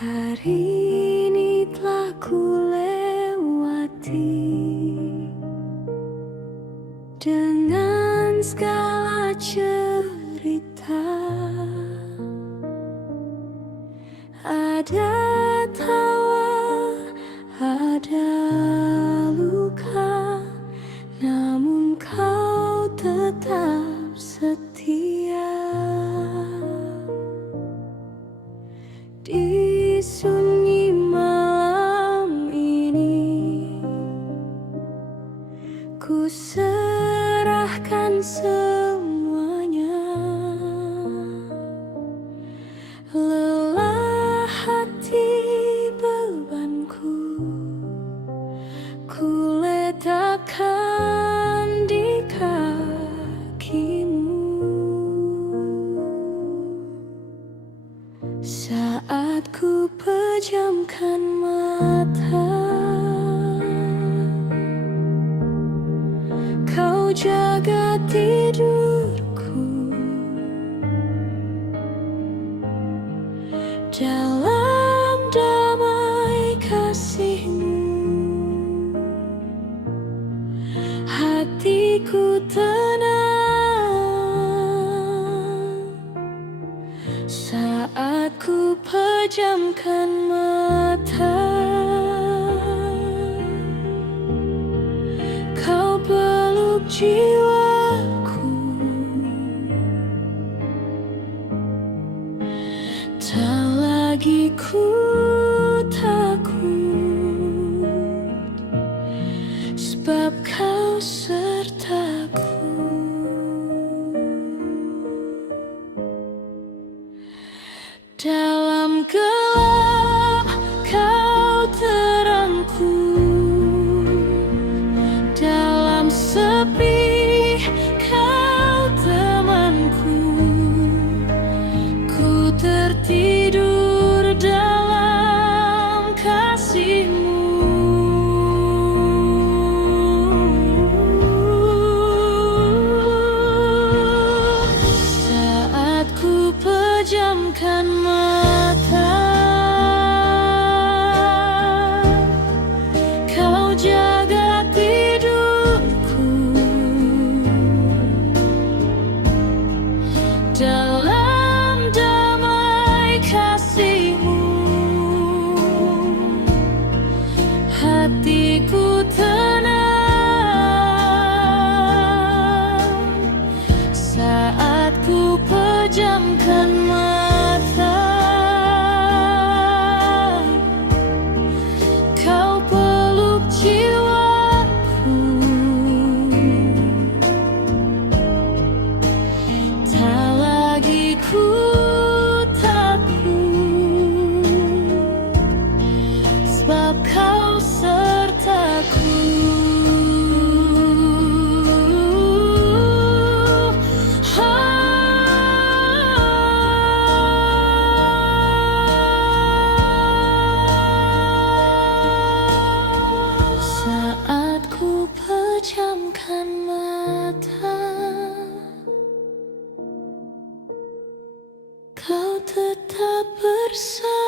Hari ini telah ku lewati dengan segala cerita. Ada tawa, ada luka, namun kau tetap setia. Di sunyi malam ini, ku serahkan semuanya. Lelah hati bebanku, ku letakkan di kakimu. Saat ku pejamkan mata, kau jaga tidurku. Dalam damai kasih-Mu, hatiku tenang. Saat ku pejamkan mata, kau peluk jiwaku. Tak lagi ku takut, sebab kau sertaku. Dalam gelap kau terangku, dalam sepi kau temanku. Ku tertidur dalam kasih-Mu. Saat ku pejamkan mata, kau jaga tidurku. Dalam damai kasih-Mu, hatiku tenang. Saat ku pejamkan mata, kau peluk jiwaku. Tak lagi ku takut, sebab kau sertaku. Saat ku pejamkan mata, kau tetap bersama.